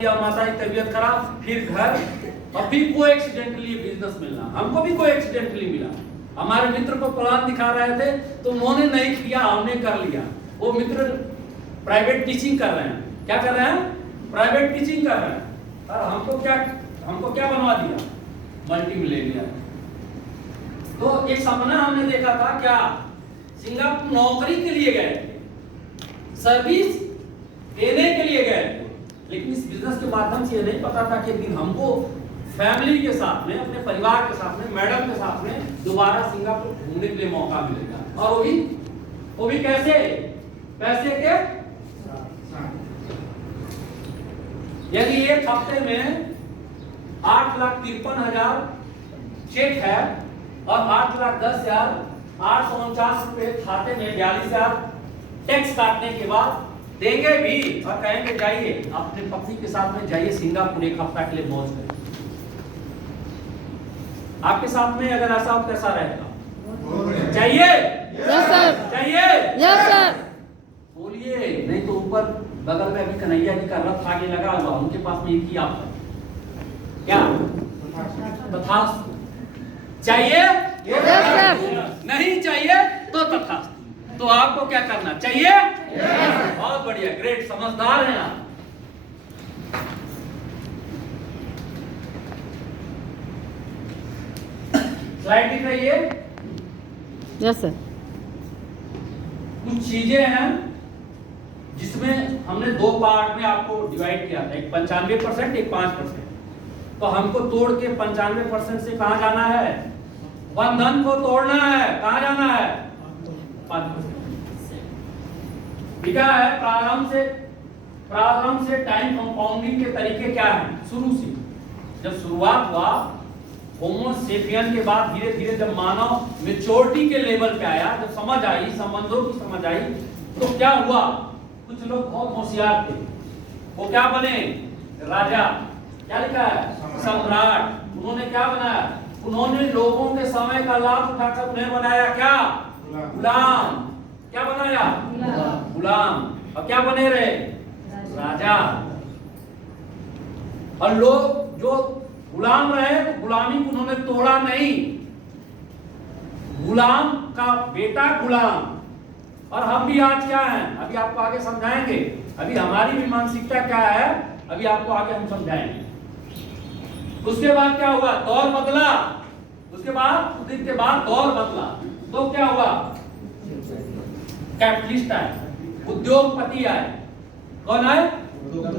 या माता की तबीयत खराब, फिर घर, और फिर को एक्सीडेंटली बिजनेस मिलना। हमको भी को एक्सीडेंटली मिला। हमारे मित्र को प्लान दिखा रहे थे तो उन्होंने नहीं किया, हमने कर लिया। वो मित्र प्राइवेट टीचिंग कर रहे हैं। क्या कर रहे हैं? प्राइवेट टीचिंग कर रहे हैं। और हमको क्या बनवा दिया? Multi Millionaire. तो एक सपना हमने देखा था, क्या सिंगापुर नौकरी के लिए गए थे, सर्विस देने के लिए गए थे, लेकिन इस बिजनेस के माध्यम से ये नहीं पता था कि एक दिन हमको फैमिली के साथ में, अपने परिवार के साथ में, मैडम के साथ में दोबारा सिंगापुर घूमने के लिए मौका मिलेगा। और वो भी कैसे? पैसे के, यदि एक हफ्ते में 8,53,000 चेक है और 8,10,849 रुपए खाते में, 42,000 टैक्स काटने के बाद देंगे भी और कहेंगे जाइए अपने पत्नी के साथ में जाइए सिंगापुर एक हफ्ता के लिए मौज करें। आपके साथ में अगर ऐसा हो कैसा रहेगा? चाहिए? Yes sir. चाहिए? Yes sir. बोलिए, नहीं तो ऊपर बगल में अभी कन्हैया जी का रथ आगे लगा हुआ, उनके पास में एक ही आप है। क्या? तथास्तु। चाहिए? Yes sir. नहीं चाहिए तो तथास्तु। तो आपको क्या करना चाहिए? बहुत बढ़िया, ग्रेट, समझदार हैं आप। स्लाइड दिख रही है? Yes sir. कुछ चीजें हैं जिसमें हमने दो पार्ट में आपको डिवाइड किया था, एक 95%, एक 5%। तो हमको तोड़ के 95% से कहां जाना है? बंधन को तोड़ना है। कहां जाना है? 5%। लिखा है प्रारंभ से टाइम कंपाउंडिंग के तरीके क्या हैं? शुरू से जब शुरुआत हुआ होमो सेपियन के बाद धीरे धीरे जब मानव मैच्योरिटी के लेवल पे आया, जब समझ आई, संबंधों की समझ आई, तो क्या हुआ? कुछ लोग बहुत होशियार थे, वो क्या बने? राजा। क्या लिखा है? सम्राट। उन्होंने क्या बनाया? उन्होंने लोगों के समय का लाभ उठाकर उन्हें बनाया क्या? गुलाम। क्या बनाया? गुलाम। और क्या बने रहे? राजा। और लोग जो गुलाम रहे, गुलामी को उन्होंने तोड़ा नहीं। गुलाम का बेटा गुलाम। और हम भी आज क्या हैं? अभी आपको आगे समझाएंगे। अभी हमारी भी मानसिकता क्या है, अभी आपको आगे हम समझाएंगे। उसके बाद क्या हुआ? दौर बदला। उसके बाद कुछ दिन के बाद दौर बदला। तो क्या हुआ? कैपिटलिस्ट आए, उद्योगपति आए। कौन आए?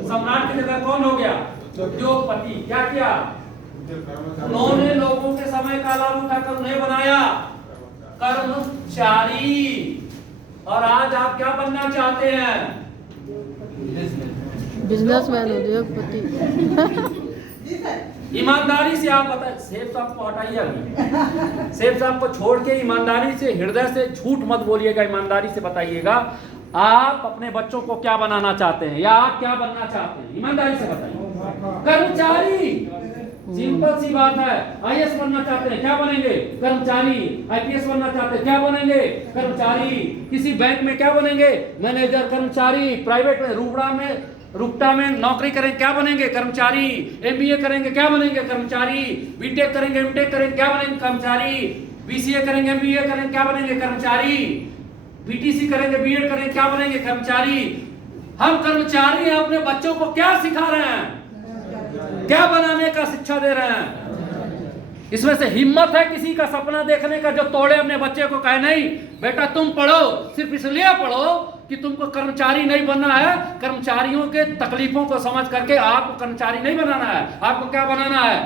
सम्राट की जगह कौन हो गया? उद्योगपति। क्या किया? उन्होंने लोगों के समय का लाभ उठाकर उन्हें बनाया कर्मचारी। और आज आप क्या बनना चाहते हैं? बिजनेसमैन, उद्योगपति। ईमानदारी से आप बताइए। सेठ साहब को हटाइए अभी। सेठ साहब को छोड़ के ईमानदारी से, हृदय से झूठ मत बोलिएगा, ईमानदारी से बताइएगा आप अपने बच्चों को क्या बनाना चाहते हैं, या आप क्या बनना चाहते हैं? ईमानदारी से बताइए। कर्मचारी। सिंपल सी बात है। आईएएस बनना चाहते हैं, क्या बनेंगे? कर्मचारी। आईपीएस बनना चाहते हैं, क्या बनेंगे? कर्मचारी। किसी बैंक में क्या बनेंगे? मैनेजर। कर्मचारी। प्राइवेट में रुकटा में नौकरी करें, क्या बनेंगे? कर्मचारी। एमबीए करेंगे, क्या बनेंगे? कर्मचारी। बीटेक करेंगे, एमटेक करेंगे, क्या बनेंगे? कर्मचारी। बीसीए करेंगे, एमबीए करेंगे, क्या बनेंगे? कर्मचारी। बीटीसी करेंगे, बीएड करेंगे, क्या बनेंगे? कर्मचारी। हम कर्मचारी हैं, अपने बच्चों को क्या सिखा रहे हैं? क्या बनाने का शिक्षा दे रहे हैं? इसमें से हिम्मत है किसी का सपना देखने का जो तोड़े अपने बच्चे को, कहे नहीं बेटा तुम पढ़ो, सिर्फ इसलिए पढ़ो कि तुमको कर्मचारी नहीं बनना है। कर्मचारियों के तकलीफों को समझ करके आपको कर्मचारी नहीं बनाना है। आपको क्या बनाना है?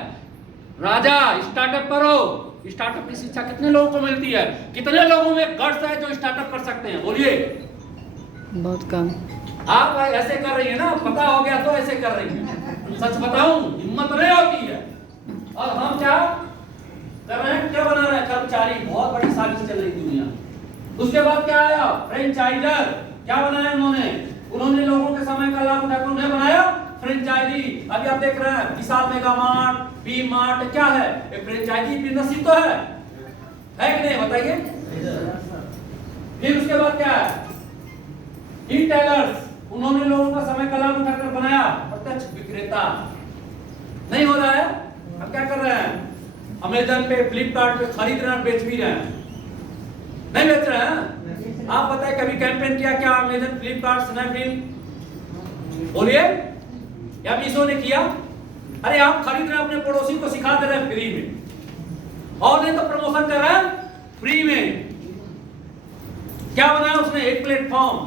राजा। स्टार्टअप करो। स्टार्टअप की शिक्षा कितने लोगों को मिलती है? कितने लोगों में गट्स है जो स्टार्टअप कर सकते हैं? बोलिए। बहुत कम। आप ऐसे कर रही है ना, पता हो गया तो ऐसे कर रही है। सच बताऊं, हिम्मत नहीं होती है। और हम क्या कर रहे हैं? क्या बना रहे हैं? कर्मचारी। बहुत बड़ी साजिश चल रही दुनिया। उसके बाद क्या आया? फ्रेंचाइजर। क्या बनाया उन्होंने लोगों के समय का लाभ उठाकर उन्हें बनाया फ्रेंचाइजी। अभी आप देख रहे हैं विशाल मेगा मार्ट, बी मार्ट, क्या है? एक फ्रेंचाइजी बिजनेस ही तो है कि नहीं? बताइए। फिर उसके बाद क्या है? ई टेलर्स। उन्होंने लोगों का समय का लाभ उठाकर बनाया प्रत्यक्ष विक्रेता नहीं हो रहा है। हम क्या कर रहे हैं, अमेजन पे, फ्लिपकार्ट पे खरीद रहे हैं, बेच भी रहे हैं, नहीं बेच रहे हैं। आप बताएं कभी कैंपेन किया क्या अमेजन, फ्लिपकार्ट, स्नैपडील, बोलिए, या मीशो ने किया? अरे आप खरीद रहे हैं, अपने पड़ोसी को सिखा दे रहे हैं फ्री में, और नहीं तो प्रमोशन कर रहे हैं फ्री में। क्या बनाया उसने, एक प्लेटफॉर्म,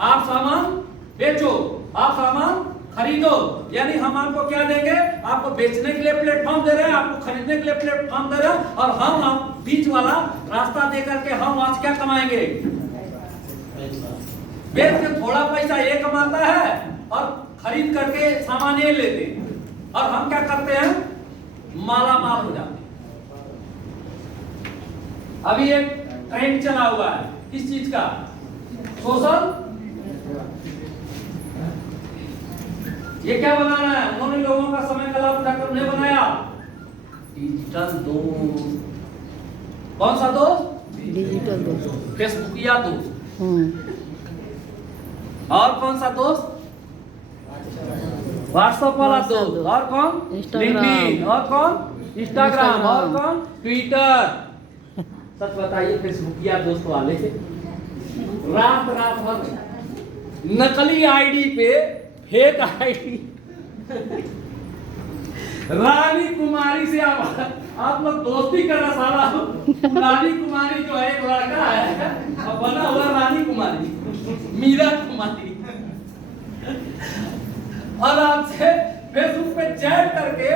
आप सामान बेचो, आप सामान खरीदो, यानी हम आपको क्या देंगे, आपको बेचने के लिए प्लेटफॉर्म दे रहे हैं, आपको खरीदने के लिए प्लेटफॉर्म दे रहे हैं, और हम आप बीच वाला रास्ता दे करके हम वहां से क्या कमाएंगे, बेच के थोड़ा पैसा ये कमाता है और खरीद करके सामान ये लेते हैं, और हम क्या करते हैं, माला माल हो जाते हैं। अभी एक ट्रेंड चला हुआ है किस चीज का, सोशल, ये क्या बना रहा है, उन्होंने लोगों का समय का लाभ उठाकर उन्हें बनाया डिजिटल दोस्त। कौन सा दोस्त, डिजिटल दोस्त, फेसबुकिया दोस्त। और कौन सा दोस्त, व्हाट्सएप वाला दोस्त। और कौन, लिंक्डइन। और कौन, इंस्टाग्राम। और कौन, ट्विटर। सच बताइए, फेसबुकिया दोस्त वाले रात रात भर नकली आईडी पे, फेक आईडी, रानी कुमारी से आप लोग दोस्ती करना, साला रानी कुमारी जो है एक लड़का है, अब बना हुआ रानी कुमारी, मीरा कुमारी, और आपसे फेसबुक पे चैट करके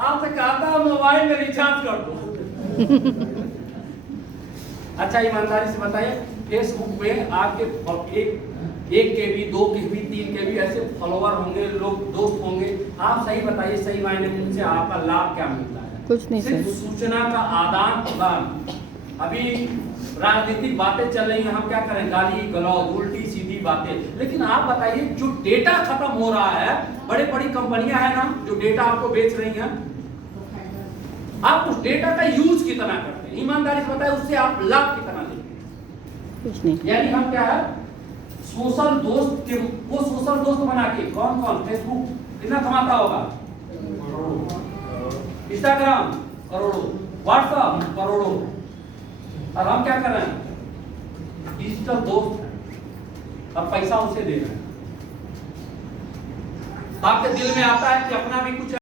आपसे कहता मोबाइल में रिचार्ज कर दो। अच्छा ईमानदारी से बताइए, फेसबुक में आपके एक के भी, 2 के भी, 3 के भी ऐसे फॉलोवर होंगे, लोग दोस्त होंगे। आप सही बताइए, सही मायने में उनसे आपका लाभ क्या मिलता है? कुछ नहीं सिर्फ सर। सूचना का आदान प्रदान। अभी राजनीतिक बातें चल रही हैं, हम क्या करें, गाली गलौज, उल्टी सीधी बातें। लेकिन आप बताइए, जो डेटा खत्म हो रहा है, बड़ी बड़ी कंपनियां हैं ना जो डेटा आपको बेच रही हैं, आप उस डेटा का यूज कितना करते हैं, ईमानदारी से बताइए, उससे आप लाभ कितना लेते हैं? कुछ नहीं। यानी हम क्या है, सोशल दोस्त के, वो सोशल दोस्त बना के, कौन कौन, फेसबुक कितना कमाता होगा, इंस्टाग्राम करोड़ों, व्हाट्सएप करोड़ों, और हम क्या कर रहे हैं, डिजिटल दोस्त, अब पैसा उसे दे रहे हैं। आपके दिल में आता है कि अपना भी कुछ